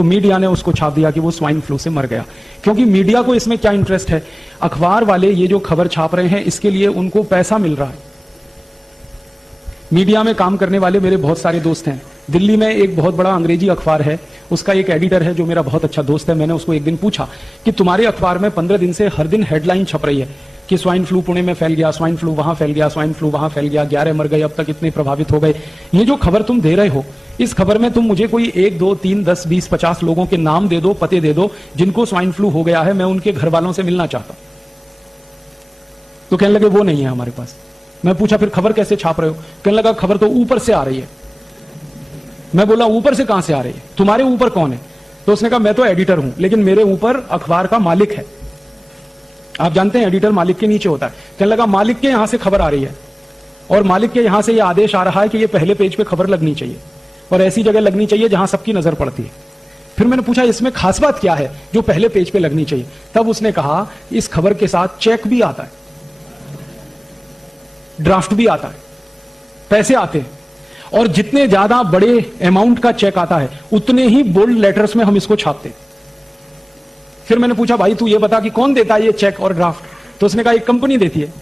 तो मीडिया ने उसको छाप दिया कि वो स्वाइन फ्लू से मर गया। क्योंकि मीडिया को इसमें क्या इंटरेस्ट है, अखबार वाले ये जो खबर छाप रहे हैं इसके लिए उनको पैसा मिल रहा है। मीडिया में काम करने वाले मेरे बहुत सारे दोस्त हैं। दिल्ली में एक बहुत बड़ा अंग्रेजी अखबार है, उसका एक एडिटर है जो मेरा बहुत अच्छा दोस्त है। मैंने उसको एक दिन पूछा कि तुम्हारे अखबार में 15 दिन से हर दिन हेडलाइन छप रही है कि स्वाइन फ्लू पुणे में फैल गया, स्वाइन फ्लू वहां फैल गया, स्वाइन फ्लू वहां फैल गया, 11 मर गए, अब तक इतने प्रभावित हो गए। ये जो खबर तुम दे रहे हो, इस खबर में तुम मुझे कोई 1, 2, 3, 10, 20, 50 लोगों के नाम दे दो, पते दे दो जिनको स्वाइन फ्लू हो गया है, मैं उनके घर वालों से मिलना चाहता हूं। तो कहने लगे वो नहीं है हमारे पास। मैं पूछा फिर खबर कैसे छाप रहे हो? कहने लगा खबर तो ऊपर से आ रही है। मैं बोला ऊपर से कहां से आ रही है? तुम्हारे ऊपर कौन है? तो उसने कहा मैं तो एडिटर हूं, लेकिन मेरे ऊपर अखबार का मालिक है। आप जानते हैं एडिटर मालिक के नीचे होता है। कहने लगा मालिक के यहां से खबर आ रही है और मालिक के यहां से यह आदेश आ रहा है कि यह पहले पेज पे खबर लगनी चाहिए और ऐसी जगह लगनी चाहिए जहां सबकी नजर पड़ती है। फिर मैंने पूछा इसमें खास बात क्या है जो पहले पेज पे लगनी चाहिए? तब उसने कहा इस खबर के साथ चेक भी आता है, ड्राफ्ट भी आता है, पैसे आते हैं, और जितने ज्यादा बड़े अमाउंट का चेक आता है उतने ही बोल्ड लेटर्स में हम इसको छापते हैं। फिर मैंने पूछा भाई तू ये बता कि कौन देता है ये चेक और ड्राफ्ट? तो उसने कहा एक कंपनी देती है।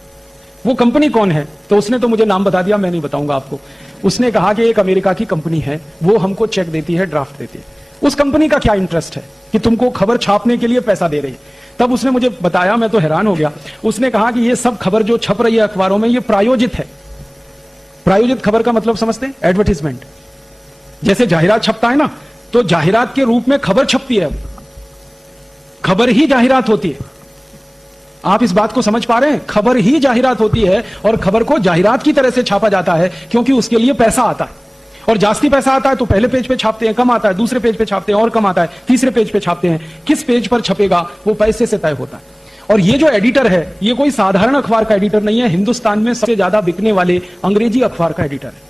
वो कंपनी कौन है? तो उसने तो मुझे नाम बता दिया, मैं नहीं बताऊंगा आपको। उसने कहा कि एक अमेरिका की कंपनी है, वो हमको चेक देती है, ड्राफ्ट देती है। उस कंपनी का क्या इंटरेस्ट है कि तुमको खबर छापने के लिए पैसा दे रही है? तब उसने मुझे बताया, मैं तो हैरान हो गया। उसने कहा कि ये सब खबर जो छप रही है अखबारों में ये प्रायोजित है। प्रायोजित खबर का मतलब समझते हैं? एडवर्टीजमेंट। जैसे जाहिरात छपता है ना, तो जाहिरात के रूप में खबर छपती है, खबर ही जाहिरात होती है। आप इस बात को समझ पा रहे हैं? खबर ही जाहिरात होती है और खबर को जाहिरात की तरह से छापा जाता है क्योंकि उसके लिए पैसा आता है। और जास्ती पैसा आता है तो पहले पेज पे छापते हैं, कम आता है दूसरे पेज पे छापते हैं, और कम आता है तीसरे पेज पे छापते हैं। किस पेज पर छपेगा वो पैसे से तय होता है। और ये जो एडिटर है ये कोई साधारण अखबार का एडिटर नहीं है, हिंदुस्तान में सबसे ज्यादा बिकने वाले अंग्रेजी अखबार का एडिटर है।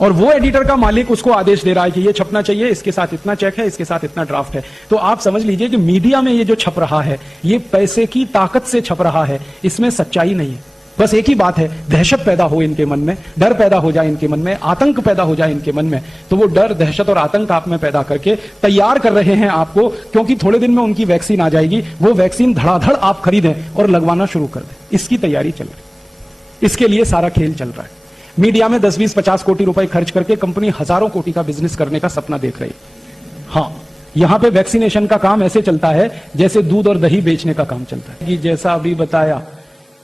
और वो एडिटर का मालिक उसको आदेश दे रहा है कि ये छपना चाहिए, इसके साथ इतना चेक है, इसके साथ इतना ड्राफ्ट है। तो आप समझ लीजिए कि मीडिया में ये जो छप रहा है ये पैसे की ताकत से छप रहा है, इसमें सच्चाई नहीं है। बस एक ही बात है, दहशत पैदा हो इनके मन में, डर पैदा हो जाए इनके मन में, आतंक पैदा हो जाए इनके मन में, तो वो डर, दहशत और आतंक आप में पैदा करके तैयार कर रहे हैं आपको, क्योंकि थोड़े दिन में उनकी वैक्सीन आ जाएगी। वो वैक्सीन धड़ाधड़ आप खरीदें और लगवाना शुरू कर दें, इसकी तैयारी चल रही है। इसके लिए सारा खेल चल रहा है। मीडिया में 10, 20, 50 कोटी रुपए खर्च करके कंपनी हजारों कोटि का बिजनेस करने का सपना देख रही है। हाँ, यहां पे वैक्सीनेशन का काम ऐसे चलता है जैसे दूध और दही बेचने का काम चलता है। कि जैसा अभी बताया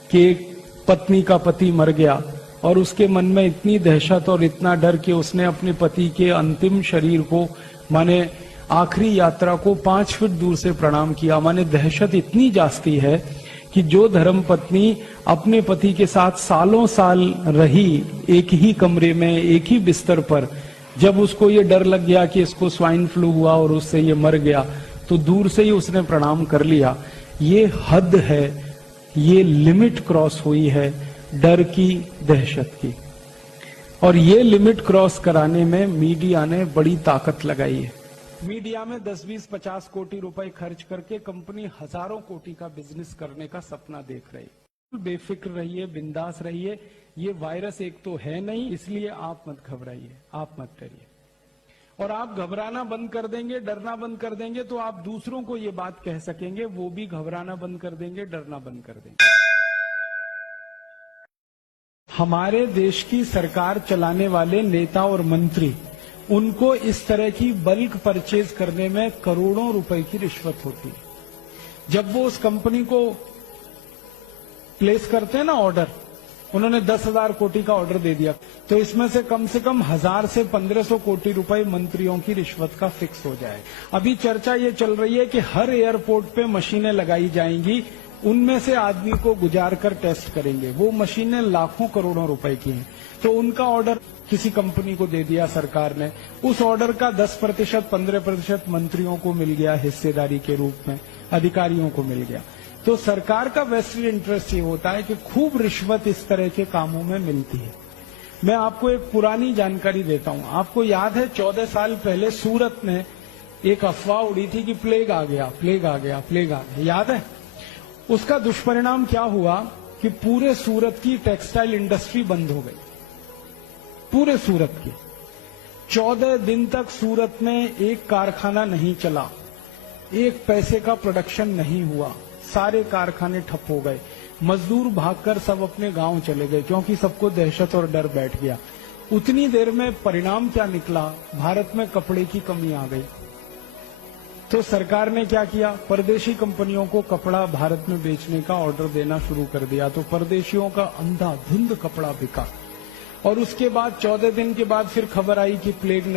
कि पत्नी का पति मर गया और उसके मन में इतनी दहशत और इतना डर कि उसने अपने पति के अंतिम शरीर को, माने आखिरी यात्रा को 5 फीट दूर से प्रणाम किया। माने दहशत इतनी जास्ती है कि जो धर्म पत्नी अपने पति के साथ सालों साल रही एक ही कमरे में, एक ही बिस्तर पर, जब उसको ये डर लग गया कि इसको स्वाइन फ्लू हुआ और उससे ये मर गया, तो दूर से ही उसने प्रणाम कर लिया। ये हद है, ये लिमिट क्रॉस हुई है डर की, दहशत की। और ये लिमिट क्रॉस कराने में मीडिया ने बड़ी ताकत लगाई है। मीडिया में 10, 20, 50 कोटी रुपए खर्च करके कंपनी हजारों कोटि का बिजनेस करने का सपना देख रही है। बेफिक्र रहिए, बिंदास रहिए। ये वायरस एक तो है नहीं, इसलिए आप मत घबराइए, आप मत डरिए। और आप घबराना बंद कर देंगे, डरना बंद कर देंगे तो आप दूसरों को ये बात कह सकेंगे, वो भी घबराना बंद कर देंगे, डरना बंद कर देंगे। हमारे देश की सरकार चलाने वाले नेता और मंत्री, उनको इस तरह की बल्क परचेज करने में करोड़ों रुपए की रिश्वत होती है। जब वो उस कंपनी को प्लेस करते हैं ना ऑर्डर, उन्होंने 10,000 कोटि का ऑर्डर दे दिया, तो इसमें से कम 1000 से 1500 कोटि रुपए मंत्रियों की रिश्वत का फिक्स हो जाए। अभी चर्चा ये चल रही है कि हर एयरपोर्ट पे मशीनें लगाई जाएंगी, उनमें से आदमी को गुजार कर टेस्ट करेंगे। वो मशीनें लाखों करोड़ों रुपए की हैं। तो उनका ऑर्डर किसी कंपनी को दे दिया सरकार ने, उस ऑर्डर का 10%, 15% मंत्रियों को मिल गया हिस्सेदारी के रूप में, अधिकारियों को मिल गया। तो सरकार का वेस्टेड इंटरेस्ट ये होता है कि खूब रिश्वत इस तरह के कामों में मिलती है। मैं आपको एक पुरानी जानकारी देता हूं। आपको याद है 14 साल पहले सूरत में एक अफवाह उड़ी थी कि प्लेग आ गया, प्लेग आ गया, प्लेग आ गया, याद है? उसका दुष्परिणाम क्या हुआ कि पूरे सूरत की टेक्सटाइल इंडस्ट्री बंद हो गई, पूरे सूरत की। 14 दिन तक सूरत में एक कारखाना नहीं चला, एक पैसे का प्रोडक्शन नहीं हुआ, सारे कारखाने ठप हो गए, मजदूर भागकर सब अपने गांव चले गए क्योंकि सबको दहशत और डर बैठ गया। उतनी देर में परिणाम क्या निकला, भारत में कपड़े की कमी आ गई। तो सरकार ने क्या किया, परदेशी कंपनियों को कपड़ा भारत में बेचने का ऑर्डर देना शुरू कर दिया। तो परदेशियों का अंधाधुंध कपड़ा बिका और उसके बाद 14 दिन के बाद फिर खबर आई कि प्लेग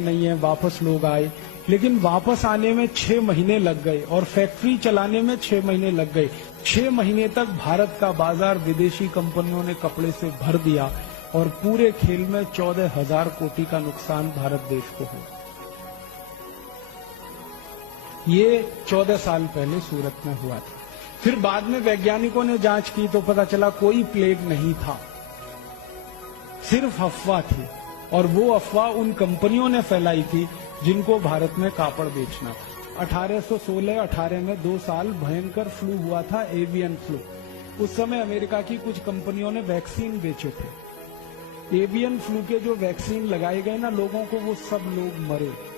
नहीं है, वापस लोग आए। लेकिन वापस आने में 6 महीने लग गए और फैक्ट्री चलाने में 6 महीने लग गए। 6 महीने तक भारत का बाजार विदेशी कंपनियों ने कपड़े से भर दिया और पूरे खेल में 14,000 कोटी का नुकसान भारत देश को हुआ। ये 14 साल पहले सूरत में हुआ था। फिर बाद में वैज्ञानिकों ने जांच की तो पता चला कोई प्लेग नहीं था, सिर्फ अफवाह थी। और वो अफवाह उन कंपनियों ने फैलाई थी जिनको भारत में कापड़ बेचना था। 1816-18 में 2 साल भयंकर फ्लू हुआ था, एवियन फ्लू। उस समय अमेरिका की कुछ कंपनियों ने वैक्सीन बेचे थे। एवियन फ्लू के जो वैक्सीन लगाए गए ना लोगों को, वो सब लोग मरे।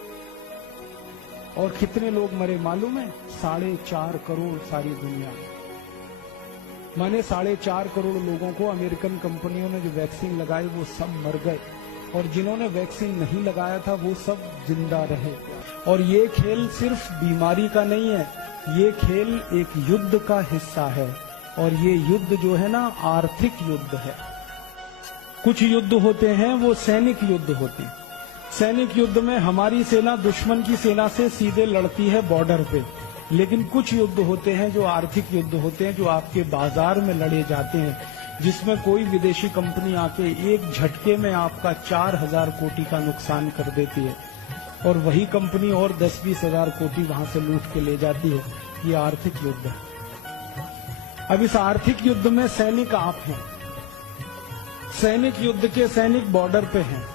और कितने लोग मरे मालूम है? 4.5 करोड़ सारी दुनिया में। माने 4.5 करोड़ लोगों को अमेरिकन कंपनियों ने जो वैक्सीन लगाई वो सब मर गए और जिन्होंने वैक्सीन नहीं लगाया था वो सब जिंदा रहे। और ये खेल सिर्फ बीमारी का नहीं है, ये खेल एक युद्ध का हिस्सा है। और ये युद्ध जो है ना, आर्थिक युद्ध है। कुछ युद्ध होते हैं वो सैनिक युद्ध होते हैं। सैनिक युद्ध में हमारी सेना दुश्मन की सेना से सीधे लड़ती है बॉर्डर पे। लेकिन कुछ युद्ध होते हैं जो आर्थिक युद्ध होते हैं, जो आपके बाजार में लड़े जाते हैं, जिसमें कोई विदेशी कंपनी आके एक झटके में आपका 4,000 कोटी का नुकसान कर देती है और वही कंपनी और 10-20 हजार कोटी वहां से लूट के ले जाती है। ये आर्थिक युद्ध है। अब इस आर्थिक युद्ध में सैनिक आप हैं। सैनिक युद्ध के सैनिक बॉर्डर पे हैं।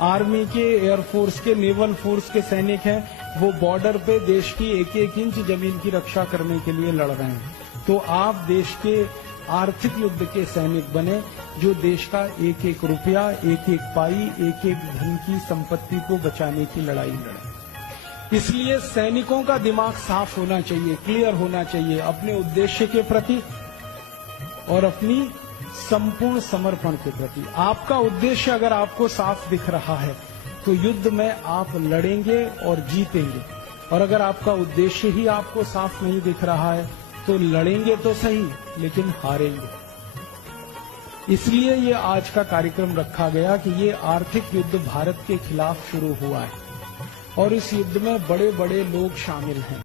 आर्मी के, एयरफोर्स के, नेवल फोर्स के सैनिक हैं। वो बॉर्डर पे देश की एक-एक इंच जमीन की रक्षा करने के लिए लड़ रहे हैं। तो आप देश के आर्थिक युद्ध के सैनिक बने, जो देश का एक-एक रुपया, एक-एक पाई, एक-एक धन की संपत्ति को बचाने की लड़ाई लड़े। इसलिए सैनिकों का दिमाग साफ होना चाहिए, क्लियर होना चाहिए अपने उद्देश्य के प्रति और अपनी संपूर्ण समर्पण के प्रति। आपका उद्देश्य अगर आपको साफ दिख रहा है तो युद्ध में आप लड़ेंगे और जीतेंगे। और अगर आपका उद्देश्य ही आपको साफ नहीं दिख रहा है तो लड़ेंगे तो सही लेकिन हारेंगे। इसलिए ये आज का कार्यक्रम रखा गया कि ये आर्थिक युद्ध भारत के खिलाफ शुरू हुआ है और इस युद्ध में बड़े बड़े लोग शामिल हैं।